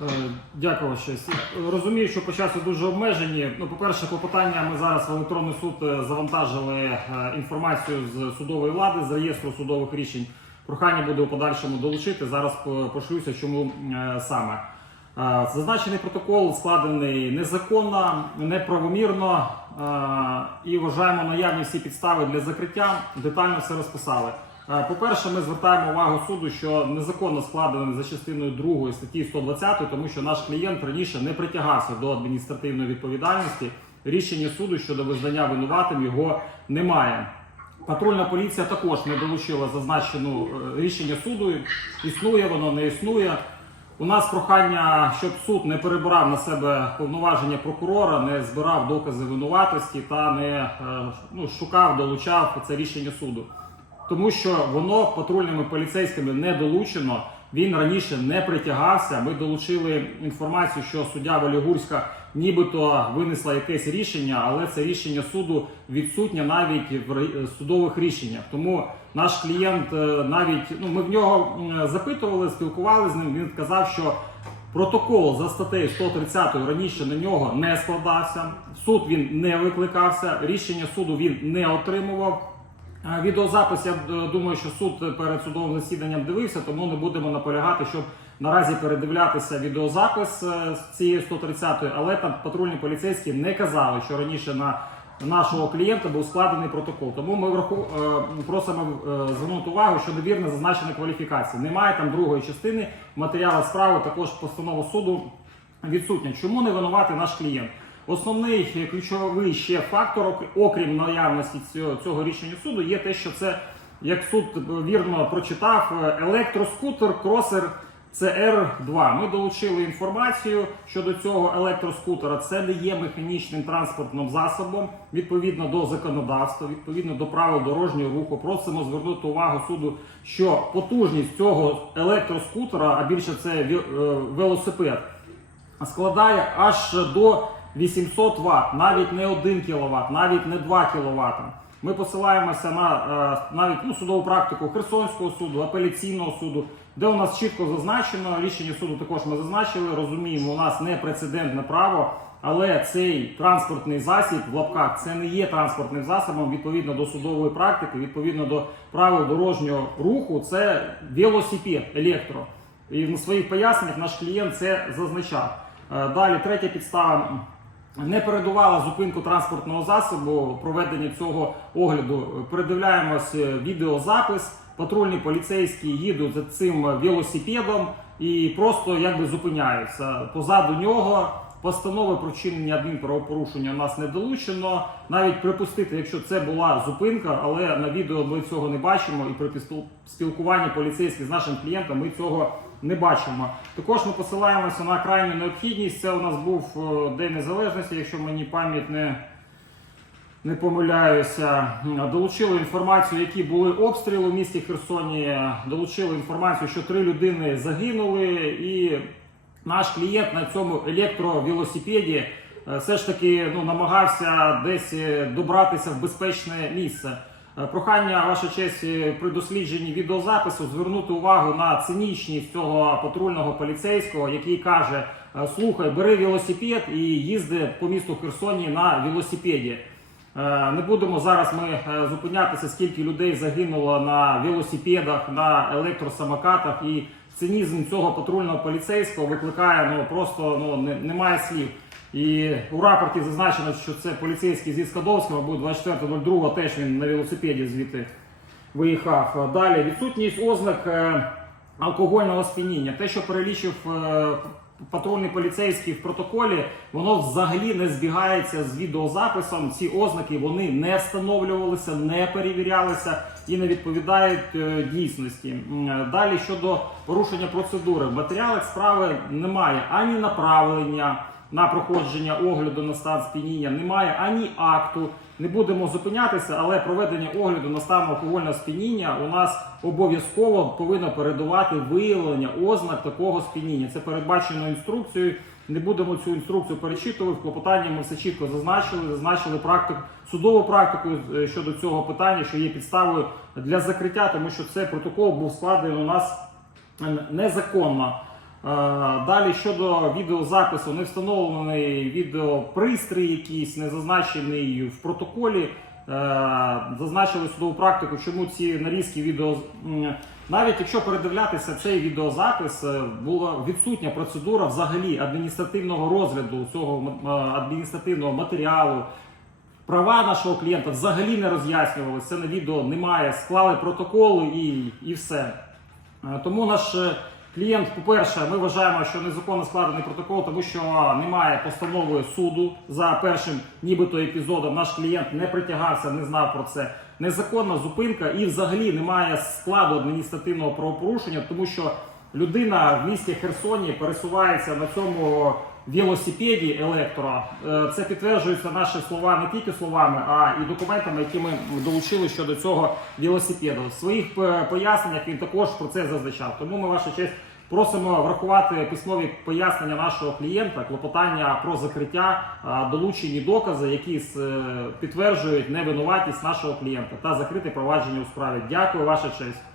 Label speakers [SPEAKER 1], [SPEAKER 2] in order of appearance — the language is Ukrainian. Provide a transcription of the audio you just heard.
[SPEAKER 1] Е, Дякую щось. Розумію, що по часу дуже обмежені. Ну, по-перше, клопотання ми зараз в електронний суд е, завантажили е, інформацію з судової влади, з реєстру судових рішень. Прохання буде у подальшому долучити. Зараз пошлюся, чому саме. Зазначений протокол складений незаконно, неправомірно і вважаємо наявні всі підстави для закриття. Детально все розписали. Е, По-перше, ми звертаємо увагу суду, що незаконно складений за частиною 2 статті 120, тому що наш клієнт раніше не притягався до адміністративної відповідальності. Рішення суду щодо визнання винуватим його немає. Патрульна поліція також не долучила зазначену е, рішення суду. Існує воно, не існує. У нас прохання, щоб суд не перебирав на себе повноваження прокурора, не збирав докази винуватості та не е, ну, шукав, долучав це рішення суду. Тому що воно патрульними поліцейськими не долучено. Він раніше не притягався. Ми долучили інформацію, що суддя Валігурська нібито винесла якесь рішення, але це рішення суду відсутнє навіть в судових рішеннях. Тому наш клієнт е, навіть ну ми в нього запитували, спілкувалися з ним. Він сказав, що протокол за статтею 130 раніше на нього не складався. Суд він не викликався. Рішення суду він не отримував. Відеозапис, я е, думаю, що суд перед судовим засіданням дивився, тому не будемо наполягати, щоб наразі передивлятися відеозапис е, з цієї 130-ї, але там патрульні поліцейські не казали, що раніше на нашого клієнта був складений протокол. Тому ми е, просимо звернути увагу, що невірно зазначена кваліфікація. Немає там другої частини матеріалу справи, також постанова суду відсутня. Чому не винуватий наш клієнт? Основний е, ключовий ще фактор, ок- окрім наявності цього, цього рішення суду, є те, що це, як суд вірно прочитав, е, електроскутер кросер CR2. Ми долучили інформацію щодо цього електроскутера. Це не є механічним транспортним засобом відповідно до законодавства, відповідно до правил дорожнього руху. Просимо звернути увагу суду, що потужність цього електроскутера, а більше це е, велосипед, складає аж до 800 Вт, навіть не 1 кВт, навіть не 2 кВт. Ми посилаємося на е, навіть ну, судову практику Херсонського суду, апеляційного суду, де у нас чітко зазначено, рішення суду також ми зазначили, розуміємо, у нас не прецедентне право, але цей транспортний засіб в лапках це не є транспортним засобом відповідно до судової практики, відповідно до правил дорожнього руху, це велосипед електро. І на своїх поясненнях наш клієнт це зазначав. Е, Далі, третя підстава. Не передувала зупинку транспортного засобу проведення цього огляду. Передивляємось е, відеозапис. Патрульні поліцейські їдуть за цим велосипедом і просто якби зупиняються. Позаду нього постанови про вчинення адмінправопорушення у нас не долучено. Навіть припустити, якщо це була зупинка, але на відео ми цього не бачимо, і при спілкуванні поліцейських з нашим клієнтом ми цього не бачимо. Також ми посилаємося на крайню необхідність. Це у нас був е, День Незалежності, якщо мені пам'ять не, не помиляюся. Долучили інформацію, які були обстріли в місті Херсоні. Долучили інформацію, що три людини загинули, і наш клієнт на цьому електровелосипеді е, все ж таки ну, намагався десь е, добратися в безпечне місце. Е, Прохання, ваша честь, е, при дослідженні відеозапису звернути увагу на цинічність цього патрульного поліцейського, який каже: е, слухай, бери велосипед і їзди по місту Херсоні на велосипеді. Не будемо зараз ми зупинятися, скільки людей загинуло на велосипедах, на електросамокатах, і цинізм цього патрульного поліцейського викликає ну просто ну не- немає слів. І у рапорті зазначено, що це поліцейський зі Скадовського, або 24.02 теж він на велосипеді звідти виїхав. Далі відсутність ознак е, алкогольного сп'яніння. Те, що перелічив е, патрульний поліцейський в протоколі, воно взагалі не збігається з відеозаписом. Ці ознаки вони не встановлювалися, не перевірялися і не відповідають е, дійсності. Е, Далі щодо порушення процедури, в матеріалах справи немає ані направлення на проходження огляду на стан сп'яніння, немає ані акту. Не будемо зупинятися, але проведення огляду на стан алкогольного сп'яніння у нас обов'язково повинно передувати виявлення ознак такого сп'яніння. Це передбачено інструкцією. Не будемо цю інструкцію перечитувати. В клопотанні ми все чітко зазначили, зазначили практику, судову практику е, щодо цього питання, що є підставою для закриття, тому що цей протокол був складений у нас незаконно. Далі щодо відеозапису, не встановлений відеопристрій якийсь, не зазначений в протоколі. Е, Зазначили судову практику, чому ці нарізки відео. Навіть якщо передивлятися цей відеозапис, е, була відсутня процедура взагалі адміністративного розгляду цього е, адміністративного матеріалу. Права нашого клієнта взагалі не роз'яснювалися. Це на відео немає. Склали протоколи і, і все. Е, Тому наш е, клієнт, по-перше, ми вважаємо, що незаконно складений протокол, тому що немає постанови суду за першим нібито епізодом. Наш клієнт не притягався, не знав про це. Незаконна зупинка і взагалі немає складу адміністративного правопорушення, тому що людина в місті Херсоні пересувається на цьому велосипеді електро. Е, Це підтверджується наші слова не тільки словами, а і документами, які ми долучили щодо цього велосипеду. В своїх е, поясненнях він також про це зазначав. Тому ми, ваша честь, просимо врахувати письмові пояснення нашого клієнта, клопотання про закриття, е, долучені докази, які підтверджують невинуватість нашого клієнта та закрите провадження у справі. Дякую, ваша честь.